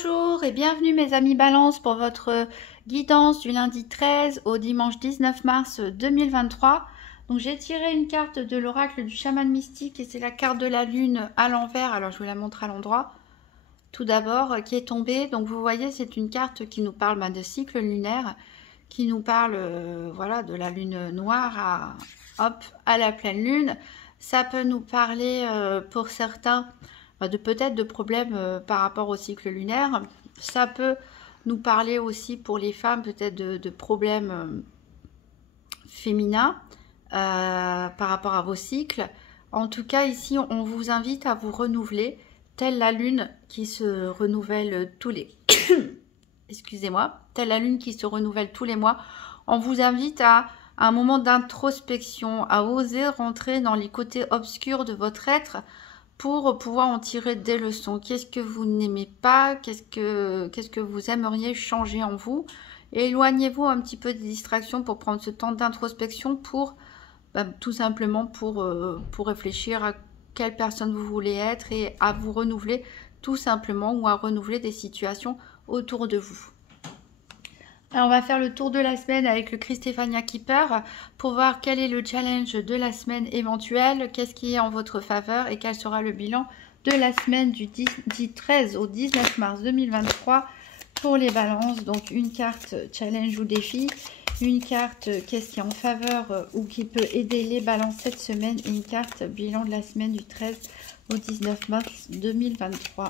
Bonjour et bienvenue mes amis Balance pour votre guidance du lundi 13 au dimanche 19 mars 2023. Donc j'ai tiré une carte de l'oracle du chaman mystique et c'est la carte de la lune à l'envers. Alors je vous la montre à l'endroit. Tout d'abord qui est tombée. Donc vous voyez c'est une carte qui nous parle de cycle lunaire, qui nous parle voilà, de la lune noire à la pleine lune. Ça peut nous parler pour certains de peut-être de problèmes par rapport au cycle lunaire. Ça peut nous parler aussi pour les femmes peut-être de problèmes féminins par rapport à vos cycles. En tout cas ici on vous invite à vous renouveler telle la lune qui se renouvelle tous les excusez-moi, telle la lune qui se renouvelle tous les mois. On vous invite à un moment d'introspection, à oser rentrer dans les côtés obscurs de votre être pour pouvoir en tirer des leçons. Qu'est-ce que vous n'aimez pas? Qu'est-ce que vous aimeriez changer en vous? Éloignez-vous un petit peu des distractions pour prendre ce temps d'introspection pour tout simplement pour réfléchir à quelle personne vous voulez être et à vous renouveler tout simplement ou à renouveler des situations autour de vous. Alors on va faire le tour de la semaine avec le Christéphania Keeper pour voir quel est le challenge de la semaine éventuelle, qu'est-ce qui est en votre faveur et quel sera le bilan de la semaine du 13 au 19 mars 2023 pour les balances. Donc une carte challenge ou défi, une carte qu'est-ce qui est en faveur ou qui peut aider les balances cette semaine et une carte bilan de la semaine du 13 au 19 mars 2023.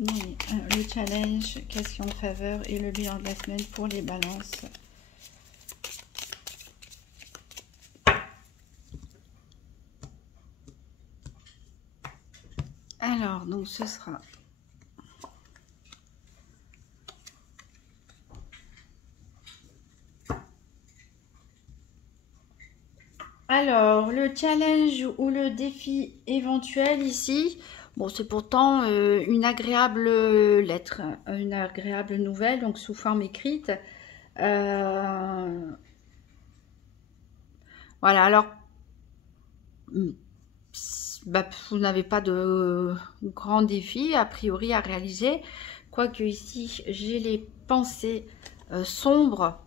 Oui, le challenge, question en faveur et le bilan de la semaine pour les balances. Alors, donc ce sera... Alors, le challenge ou le défi éventuel ici... Bon, c'est pourtant une agréable lettre, une agréable nouvelle, donc sous forme écrite. Voilà, alors, vous n'avez pas de grand défi, a priori, à réaliser. Quoique ici, j'ai les pensées sombres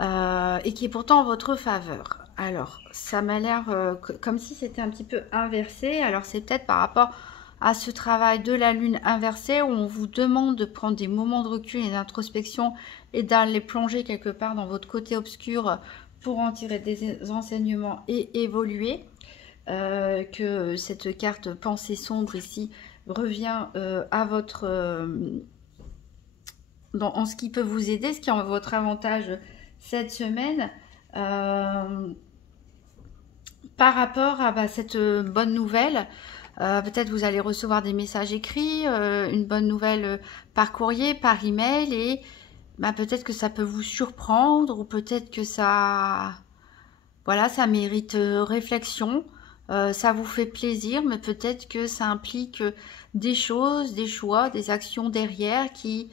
et qui est pourtant en votre faveur. Alors, ça m'a l'air comme si c'était un petit peu inversé. Alors, c'est peut-être par rapport à ce travail de la lune inversée où on vous demande de prendre des moments de recul et d'introspection et d'aller plonger quelque part dans votre côté obscur pour en tirer des enseignements et évoluer. Que cette carte pensée sombre ici revient à votre... en ce qui peut vous aider, ce qui est en votre avantage cette semaine. Par rapport à cette bonne nouvelle, peut-être vous allez recevoir des messages écrits, une bonne nouvelle par courrier, par email, et peut-être que ça peut vous surprendre, ou peut-être que ça, voilà, ça mérite réflexion, ça vous fait plaisir, mais peut-être que ça implique des choses, des choix, des actions derrière qui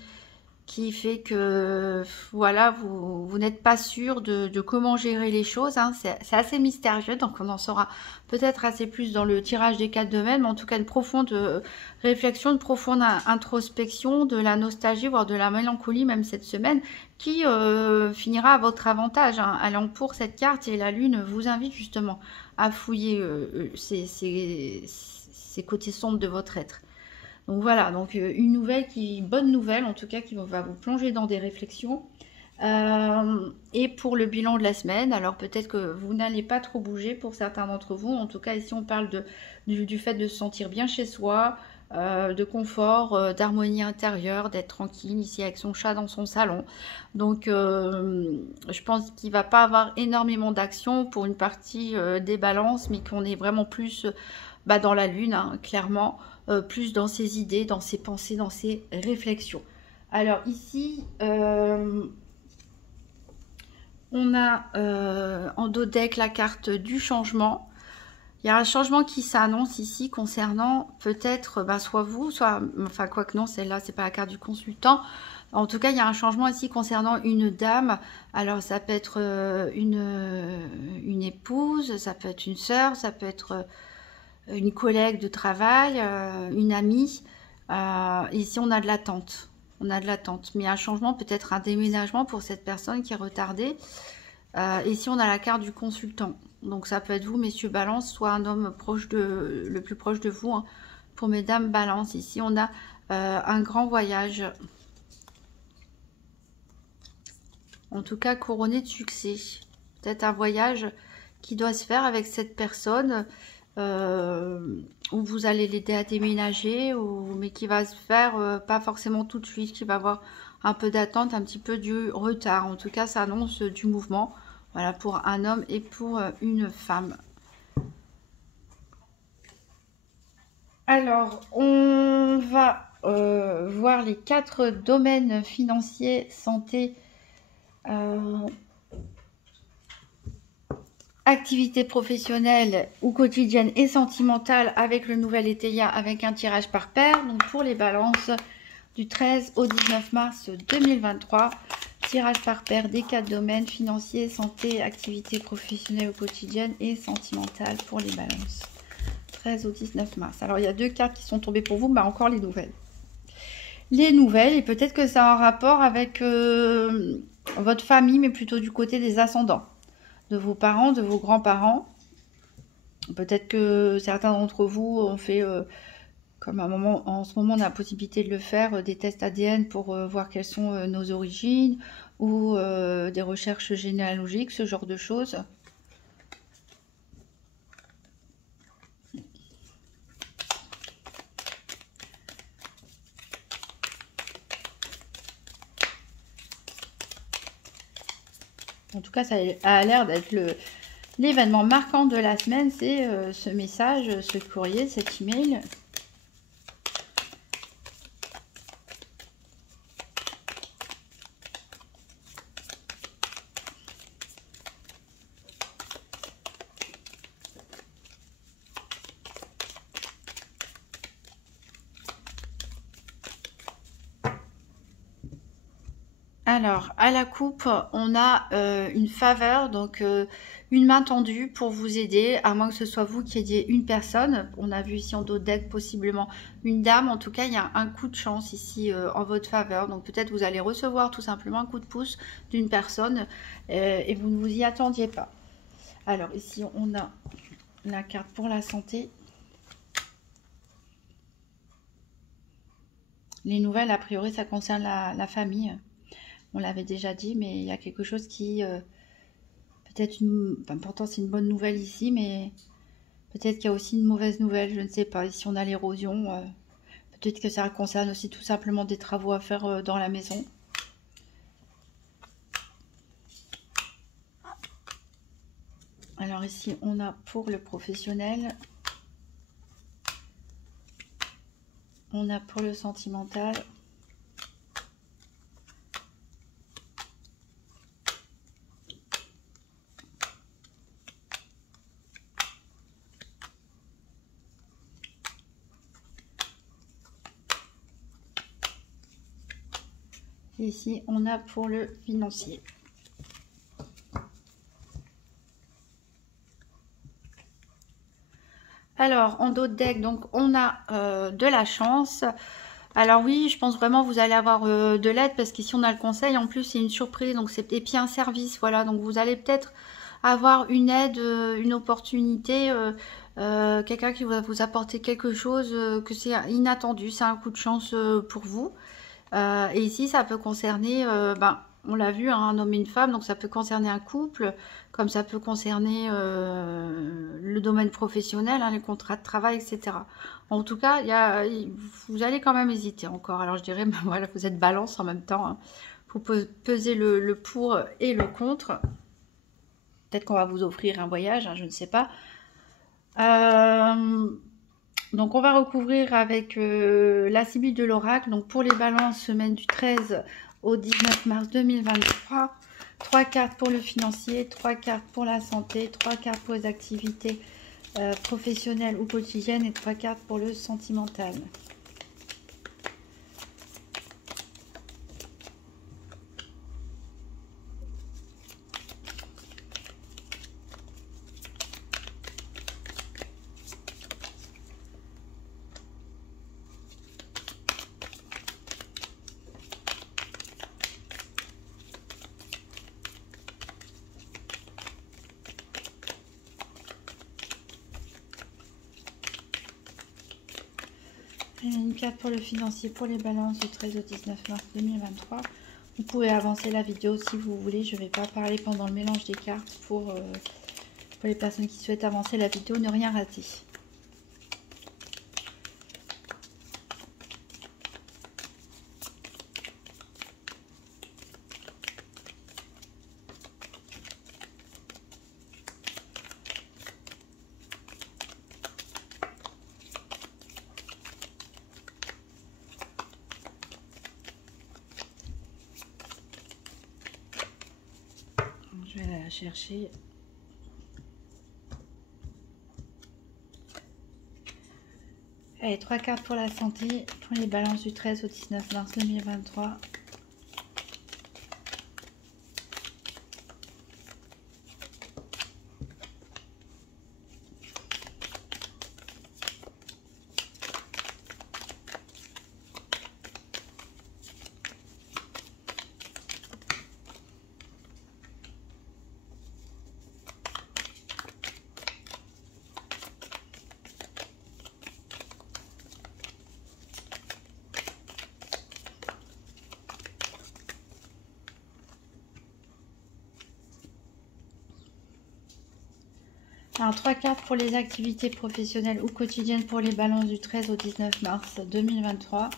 fait que voilà, vous n'êtes pas sûr de comment gérer les choses, hein. C'est assez mystérieux, donc on en saura peut-être assez plus dans le tirage des cartes de même, mais en tout cas une profonde réflexion, une profonde introspection, de la nostalgie, voire de la mélancolie même cette semaine, qui finira à votre avantage, hein, allant pour cette carte, et la lune vous invite justement à fouiller ces côtés sombres de votre être. Donc voilà, donc une nouvelle bonne nouvelle en tout cas, qui va vous plonger dans des réflexions. Et pour le bilan de la semaine, alors peut-être que vous n'allez pas trop bouger pour certains d'entre vous. En tout cas ici on parle du fait de se sentir bien chez soi, de confort, d'harmonie intérieure, d'être tranquille ici avec son chat dans son salon. Donc je pense qu'il ne va pas avoir énormément d'action pour une partie des balances, mais qu'on est vraiment plus dans la lune, hein, clairement. Plus dans ses idées, dans ses pensées, dans ses réflexions. Alors ici, On a en dos de deck la carte du changement. Il y a un changement qui s'annonce ici concernant peut-être soit vous, soit, enfin quoi que non, celle-là, c'est pas la carte du consultant. En tout cas, il y a un changement ici concernant une dame. Alors, ça peut être une épouse, ça peut être une sœur, ça peut être une collègue de travail, une amie. Ici, on a de l'attente. On a de l'attente. Mais un changement, peut-être un déménagement pour cette personne qui est retardée. Ici, on a la carte du consultant. Donc, ça peut être vous, messieurs Balance, soit un homme proche le plus proche de vous. Hein. Pour mesdames Balance, ici, on a un grand voyage. En tout cas, couronné de succès. Peut-être un voyage qui doit se faire avec cette personne, où vous allez l'aider à déménager, mais qui va se faire pas forcément tout de suite, qui va avoir un peu d'attente, un petit peu du retard. En tout cas, ça annonce du mouvement. Voilà, pour un homme et pour une femme. Alors, on va voir les 4 domaines financiers, santé, activité professionnelle ou quotidienne et sentimentale avec le nouvel étéia, avec un tirage par paire. Donc, pour les balances du 13 au 19 mars 2023, tirage par paire des 4 domaines financiers, santé, activité professionnelle ou quotidienne et sentimentale pour les balances. 13 au 19 mars. Alors, il y a 2 cartes qui sont tombées pour vous, mais encore les nouvelles. Les nouvelles, et peut-être que ça a un rapport avec votre famille, mais plutôt du côté des ascendants, de vos parents, de vos grands-parents. Peut-être que certains d'entre vous ont fait... comme en ce moment, on a la possibilité de le faire, des tests ADN pour voir quelles sont nos origines ou des recherches généalogiques, ce genre de choses. En tout cas, ça a l'air d'être l'événement marquant de la semaine, c'est ce message, ce courrier, cet email. Alors, à la coupe, on a une faveur, donc une main tendue pour vous aider, à moins que ce soit vous qui aidiez une personne. On a vu ici en dos de deck possiblement une dame. En tout cas, il y a un coup de chance ici en votre faveur. Donc peut-être vous allez recevoir tout simplement un coup de pouce d'une personne et vous ne vous y attendiez pas. Alors ici, on a la carte pour la santé. Les nouvelles, a priori, ça concerne la famille. On l'avait déjà dit, mais il y a quelque chose qui... peut-être pourtant c'est une bonne nouvelle ici, mais peut-être qu'il y a aussi une mauvaise nouvelle, je ne sais pas. Ici on a l'érosion, peut-être que ça concerne aussi tout simplement des travaux à faire dans la maison. Alors ici on a pour le professionnel, on a pour le sentimental, et ici on a pour le financier. Alors, en dos de deck, donc on a de la chance. Alors oui, je pense vraiment que vous allez avoir de l'aide, parce qu'ici on a le conseil. En plus, c'est une surprise, donc et puis un service, voilà. Donc vous allez peut-être avoir une aide, une opportunité, quelqu'un qui va vous apporter quelque chose que c'est inattendu. C'est un coup de chance pour vous. Et ici, ça peut concerner... on l'a vu, hein, un homme et une femme, donc ça peut concerner un couple, comme ça peut concerner le domaine professionnel, hein, les contrats de travail, etc. En tout cas, vous allez quand même hésiter encore. Alors je dirais, voilà, vous êtes balance en même temps. Hein. Vous pesez le pour et le contre. Peut-être qu'on va vous offrir un voyage, hein, je ne sais pas. Donc on va recouvrir avec la Sibylle de l'oracle. Donc pour les balances, semaine du 13 au 19 mars 2023. 3 cartes pour le financier, 3 cartes pour la santé, 3 cartes pour les activités professionnelles ou quotidiennes et 3 cartes pour le sentimental. Une carte pour le financier, pour les balances du 13 au 19 mars 2023. Vous pouvez avancer la vidéo si vous voulez. Je ne vais pas parler pendant le mélange des cartes pour les personnes qui souhaitent avancer la vidéo, ne rien rater. Je vais aller la chercher. Allez, 3 cartes pour la santé, pour les balances du 13 au 19 mars 2023. Alors, 3 cartes pour les activités professionnelles ou quotidiennes pour les balances du 13 au 19 mars 2023.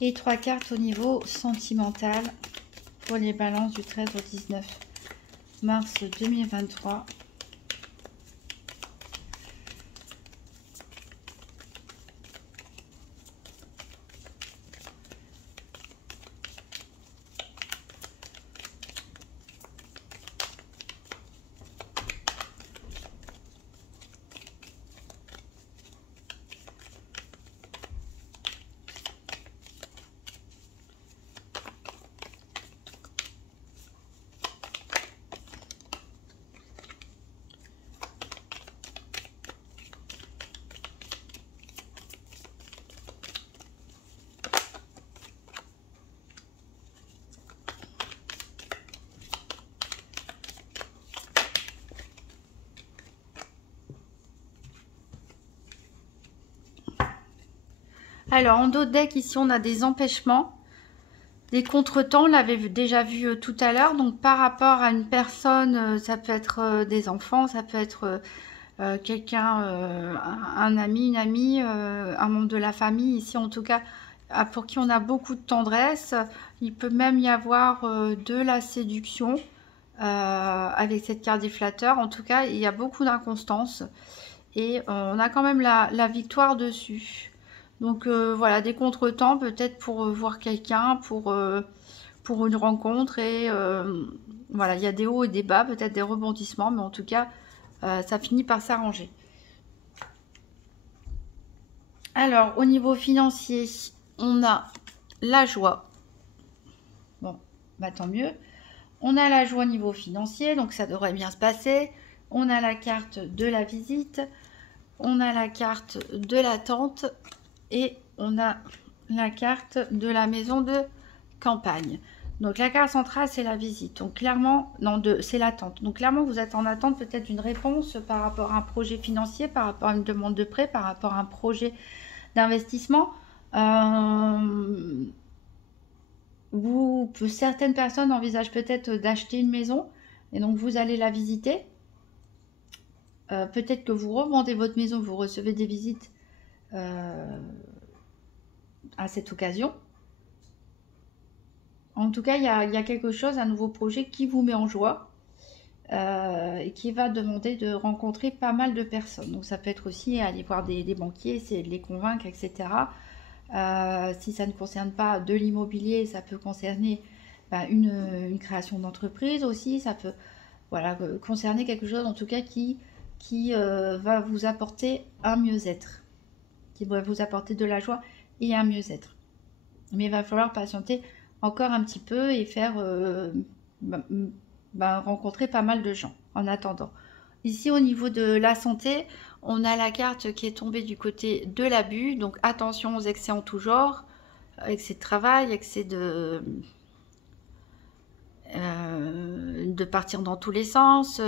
Et 3 cartes au niveau sentimental pour les balances du 13 au 19 mars 2023. Alors, en dos de deck, ici, on a des empêchements, des contretemps. On l'avait déjà vu tout à l'heure. Donc, par rapport à une personne, ça peut être des enfants, ça peut être quelqu'un, un ami, une amie, un membre de la famille. Ici, en tout cas, pour qui on a beaucoup de tendresse. Il peut même y avoir de la séduction avec cette carte des flatteurs. En tout cas, il y a beaucoup d'inconstance. Et on a quand même la victoire dessus. Donc voilà, des contretemps peut-être pour voir quelqu'un, pour une rencontre. Et voilà, il y a des hauts et des bas, peut-être des rebondissements, mais en tout cas, ça finit par s'arranger. Alors, au niveau financier, on a la joie. Bon, bah tant mieux. On a la joie au niveau financier, donc ça devrait bien se passer. On a la carte de la visite. On a la carte de l'attente. Et on a la carte de la maison de campagne. Donc la carte centrale, c'est la visite. Donc clairement, non, c'est l'attente. Donc clairement, vous êtes en attente peut-être d'une réponse par rapport à un projet financier, par rapport à une demande de prêt, par rapport à un projet d'investissement. Certaines personnes envisagent peut-être d'acheter une maison. Et donc, vous allez la visiter. Peut-être que vous revendez votre maison, vous recevez des visites à cette occasion. En tout cas, il y a quelque chose, un nouveau projet qui vous met en joie et qui va demander de rencontrer pas mal de personnes. Donc, ça peut être aussi aller voir des banquiers, essayer de les convaincre, etc. Si ça ne concerne pas de l'immobilier, ça peut concerner une création d'entreprise aussi. Ça peut concerner quelque chose en tout cas qui va vous apporter un mieux-être, qui va vous apporter de la joie et un mieux-être. Mais il va falloir patienter encore un petit peu et faire rencontrer pas mal de gens en attendant. Ici, au niveau de la santé, on a la carte qui est tombée du côté de l'abus. Donc, attention aux excès en tout genre, excès de travail, excès de partir dans tous les sens,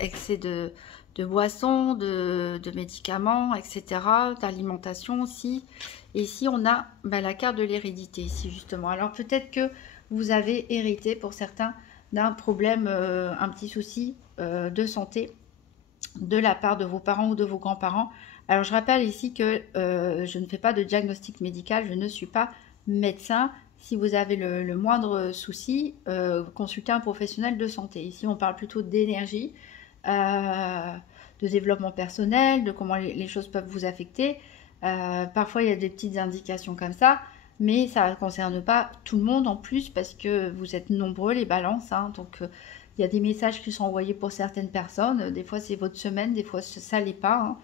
excès de boissons, de médicaments, etc., d'alimentation aussi. Et ici, on a la carte de l'hérédité, ici justement. Alors, peut-être que vous avez hérité, pour certains, d'un problème, un petit souci de santé de la part de vos parents ou de vos grands-parents. Alors, je rappelle ici que je ne fais pas de diagnostic médical, je ne suis pas médecin. Si vous avez le moindre souci, consultez un professionnel de santé. Ici, on parle plutôt d'énergie, de développement personnel, de comment les choses peuvent vous affecter. Parfois, il y a des petites indications comme ça, mais ça ne concerne pas tout le monde en plus parce que vous êtes nombreux, les balances. Donc, il y a des messages qui sont envoyés pour certaines personnes. Des fois, c'est votre semaine, des fois, ça ne l'est pas.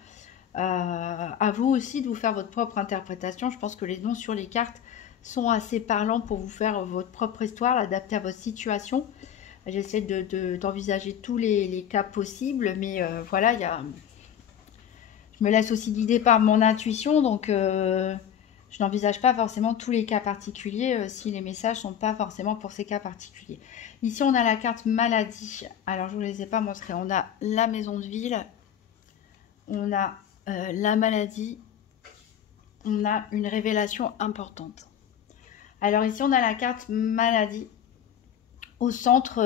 À vous aussi de vous faire votre propre interprétation. Je pense que les noms sur les cartes sont assez parlants pour vous faire votre propre histoire, l'adapter à votre situation. J'essaie d'envisager tous les cas possibles, mais voilà, je me laisse aussi guider par mon intuition, donc je n'envisage pas forcément tous les cas particuliers si les messages ne sont pas forcément pour ces cas particuliers. Ici, on a la carte maladie. Alors, je ne vous les ai pas montrées. On a la maison de ville, on a la maladie, on a une révélation importante. Alors ici, on a la carte maladie au centre.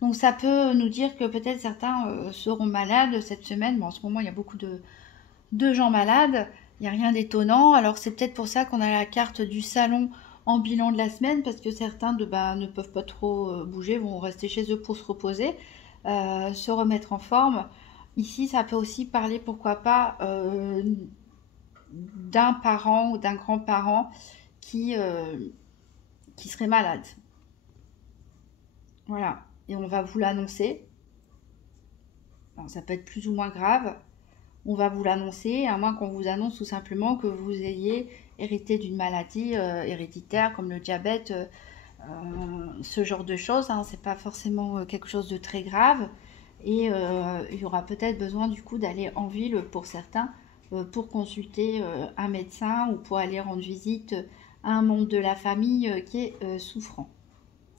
Donc, ça peut nous dire que peut-être certains seront malades cette semaine. Bon, en ce moment, il y a beaucoup de gens malades. Il n'y a rien d'étonnant. Alors, c'est peut-être pour ça qu'on a la carte du salon en bilan de la semaine, parce que certains ne peuvent pas trop bouger, vont rester chez eux pour se reposer, se remettre en forme. Ici, ça peut aussi parler, pourquoi pas, d'un parent ou d'un grand-parent qui serait malade. Voilà, et on va vous l'annoncer. Ça peut être plus ou moins grave. On va vous l'annoncer, à moins qu'on vous annonce tout simplement que vous ayez hérité d'une maladie héréditaire comme le diabète, ce genre de choses. C'est pas forcément quelque chose de très grave. Et il y aura peut-être besoin du coup d'aller en ville pour certains pour consulter un médecin ou pour aller rendre visite à un membre de la famille qui est souffrant.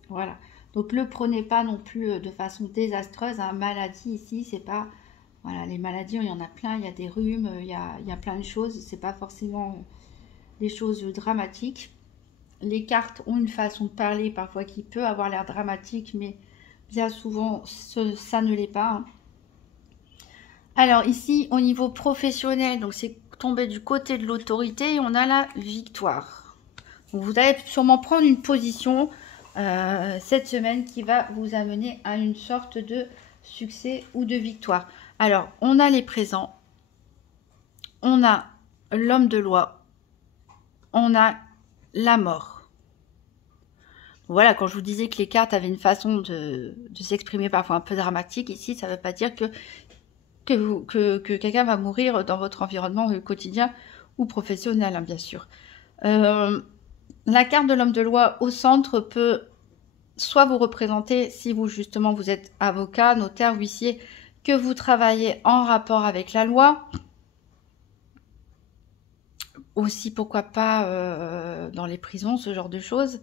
Voilà. Donc, ne le prenez pas non plus de façon désastreuse. Maladie ici, c'est pas... Voilà, les maladies, il y en a plein. Il y a des rhumes, il y a plein de choses. C'est pas forcément des choses dramatiques. Les cartes ont une façon de parler parfois qui peut avoir l'air dramatique, mais bien souvent, ça ne l'est pas. Alors ici, au niveau professionnel, donc c'est tombé du côté de l'autorité et on a la victoire. Donc, vous allez sûrement prendre une position cette semaine qui va vous amener à une sorte de succès ou de victoire. Alors, on a les présents, on a l'homme de loi, on a la mort. Voilà, quand je vous disais que les cartes avaient une façon de s'exprimer parfois un peu dramatique, ici, ça ne veut pas dire que quelqu'un va mourir dans votre environnement quotidien ou professionnel, bien sûr. La carte de l'homme de loi au centre peut soit vous représenter, si vous justement vous êtes avocat, notaire, huissier, que vous travaillez en rapport avec la loi. Aussi, pourquoi pas dans les prisons, ce genre de choses.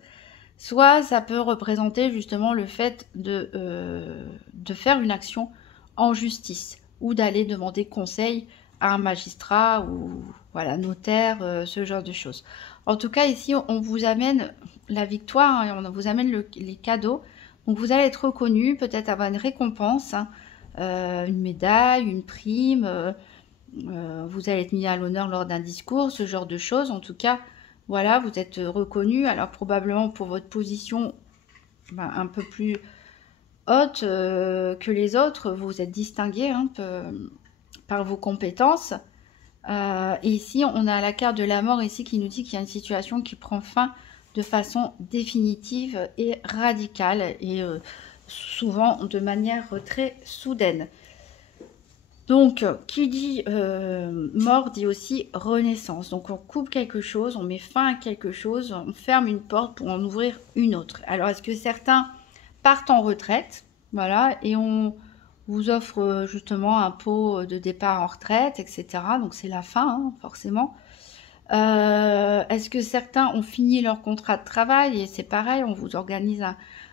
Soit ça peut représenter justement le fait de faire une action en justice ou d'aller demander conseil à un magistrat ou voilà, notaire, ce genre de choses. En tout cas, ici, on vous amène la victoire et on vous amène les cadeaux. Donc vous allez être reconnu, peut-être avoir une récompense, hein, une médaille, une prime, vous allez être mis à l'honneur lors d'un discours, ce genre de choses. En tout cas, voilà, vous êtes reconnu. Alors probablement pour votre position un peu plus haute que les autres, vous êtes distingué, hein, par vos compétences. Et ici, on a la carte de la mort ici qui nous dit qu'il y a une situation qui prend fin de façon définitive et radicale et souvent de manière très soudaine. Donc, qui dit mort dit aussi renaissance. Donc, on coupe quelque chose, on met fin à quelque chose, on ferme une porte pour en ouvrir une autre. Alors, est-ce que certains partent en retraite, voilà, et on vous offre justement un pot de départ en retraite, etc. Donc, c'est la fin, hein, forcément. Est-ce que certains ont fini leur contrat de travail et c'est pareil, on vous organise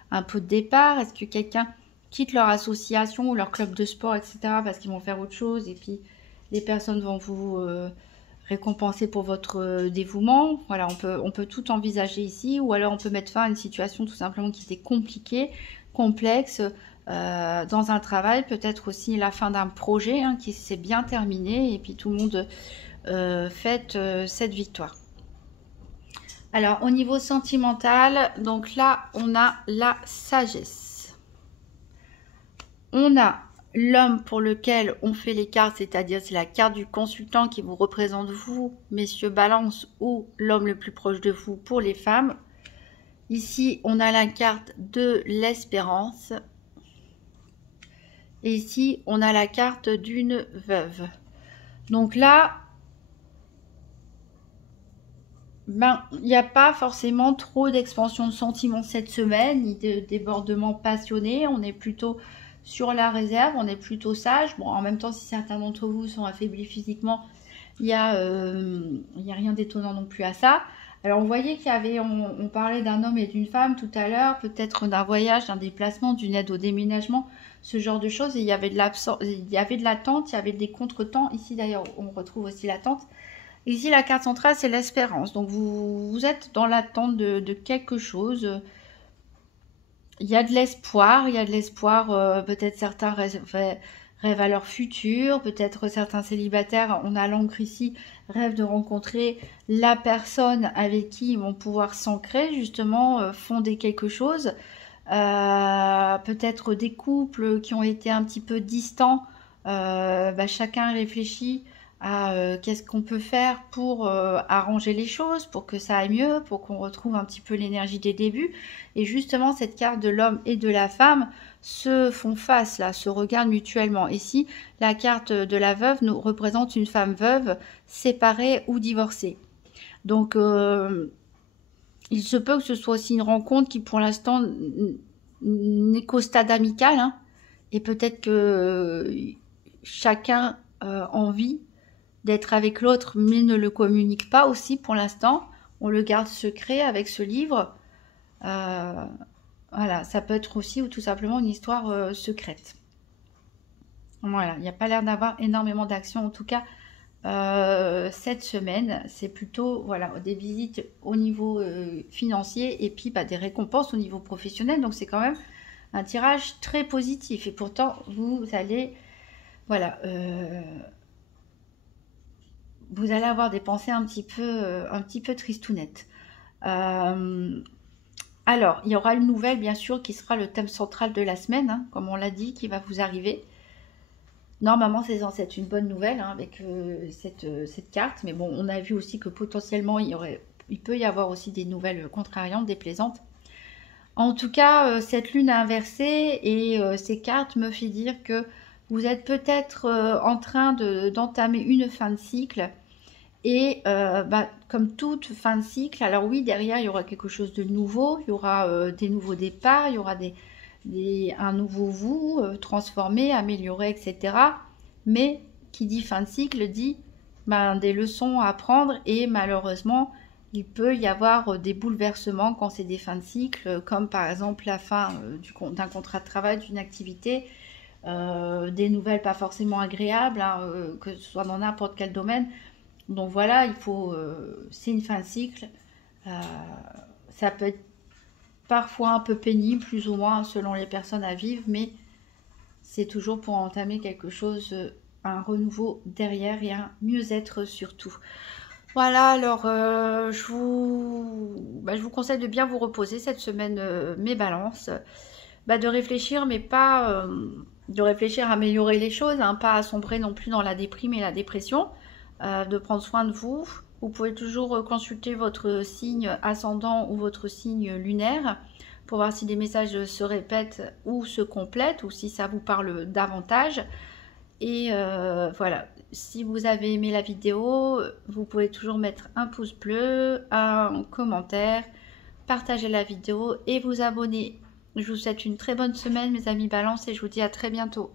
un pot de départ? Est-ce que quelqu'un quitte leur association ou leur club de sport, etc. parce qu'ils vont faire autre chose et puis les personnes vont vous récompenser pour votre dévouement? Voilà, on peut tout envisager ici, ou alors on peut mettre fin à une situation tout simplement qui était compliquée, complexe, dans un travail, peut-être aussi la fin d'un projet, hein, qui s'est bien terminé et puis tout le monde fête cette victoire. Alors au niveau sentimental, donc là on a la sagesse. On a l'homme pour lequel on fait les cartes, c'est-à-dire c'est la carte du consultant qui vous représente vous, messieurs Balance, ou l'homme le plus proche de vous pour les femmes. Ici, on a la carte de l'espérance. Et ici, on a la carte d'une veuve. Donc là, ben, il n'y a pas forcément trop d'expansion de sentiments cette semaine, ni de débordements passionnés. On est plutôt sur la réserve, on est plutôt sage. Bon, en même temps, si certains d'entre vous sont affaiblis physiquement, il n'y a rien d'étonnant non plus à ça. Alors, on voyait qu'il y avait, on parlait d'un homme et d'une femme tout à l'heure, peut-être d'un voyage, d'un déplacement, d'une aide au déménagement, ce genre de choses. Et il y avait de l'absence, il y avait de l'attente, il y avait des contretemps. Ici, d'ailleurs, on retrouve aussi l'attente. Ici, la carte centrale, c'est l'espérance. Donc, vous êtes dans l'attente de quelque chose. Il y a de l'espoir, peut-être certains rêvent à leur futur, peut-être certains célibataires, on a l'encre ici, rêvent de rencontrer la personne avec qui ils vont pouvoir s'ancrer, justement, fonder quelque chose. Peut-être des couples qui ont été un petit peu distants, chacun réfléchit à qu'est-ce qu'on peut faire pour arranger les choses, pour que ça aille mieux, pour qu'on retrouve un petit peu l'énergie des débuts. Et justement, cette carte de l'homme et de la femme se font face, là, se regardent mutuellement. Ici, la carte de la veuve nous représente une femme veuve, séparée ou divorcée. Donc, il se peut que ce soit aussi une rencontre qui, pour l'instant, n'est qu'au stade amical, hein, et peut-être que chacun envie d'être avec l'autre, mais ne le communique pas aussi pour l'instant. On le garde secret avec ce livre. Voilà, ça peut être aussi ou tout simplement une histoire secrète. Voilà, il n'y a pas l'air d'avoir énormément d'action en tout cas cette semaine. C'est plutôt voilà, des visites au niveau financier et puis des récompenses au niveau professionnel. Donc c'est quand même un tirage très positif. Et pourtant, vous allez... Voilà... vous allez avoir des pensées un petit peu tristounettes. Alors, il y aura une nouvelle, bien sûr, qui sera le thème central de la semaine, hein, comme on l'a dit, qui va vous arriver. Normalement, c'est censé être une bonne nouvelle hein, avec cette carte. Mais bon, on a vu aussi que potentiellement, il peut y avoir aussi des nouvelles contrariantes, déplaisantes. En tout cas, cette lune inversée et ces cartes me font dire que vous êtes peut-être en train d'entamer une fin de cycle. Et comme toute fin de cycle, alors oui, derrière, il y aura quelque chose de nouveau. Il y aura des nouveaux départs, il y aura un nouveau vous, transformé, amélioré, etc. Mais qui dit fin de cycle dit des leçons à apprendre. Et malheureusement, il peut y avoir des bouleversements quand c'est des fins de cycle, comme par exemple la fin d'un contrat de travail, d'une activité. Des nouvelles pas forcément agréables, hein, que ce soit dans n'importe quel domaine. Donc voilà, c'est une fin de cycle. Ça peut être parfois un peu pénible, plus ou moins, selon les personnes à vivre, mais c'est toujours pour entamer quelque chose, un renouveau derrière et un mieux-être surtout. Voilà, alors je vous conseille de bien vous reposer cette semaine, mes balances, de réfléchir, mais pas de réfléchir à améliorer les choses, hein, pas à sombrer non plus dans la déprime et la dépression, de prendre soin de vous. Vous pouvez toujours consulter votre signe ascendant ou votre signe lunaire pour voir si des messages se répètent ou se complètent ou si ça vous parle davantage. Et voilà, si vous avez aimé la vidéo, vous pouvez toujours mettre un pouce bleu, un commentaire, partager la vidéo et vous abonner. Je vous souhaite une très bonne semaine mes amis Balance et je vous dis à très bientôt.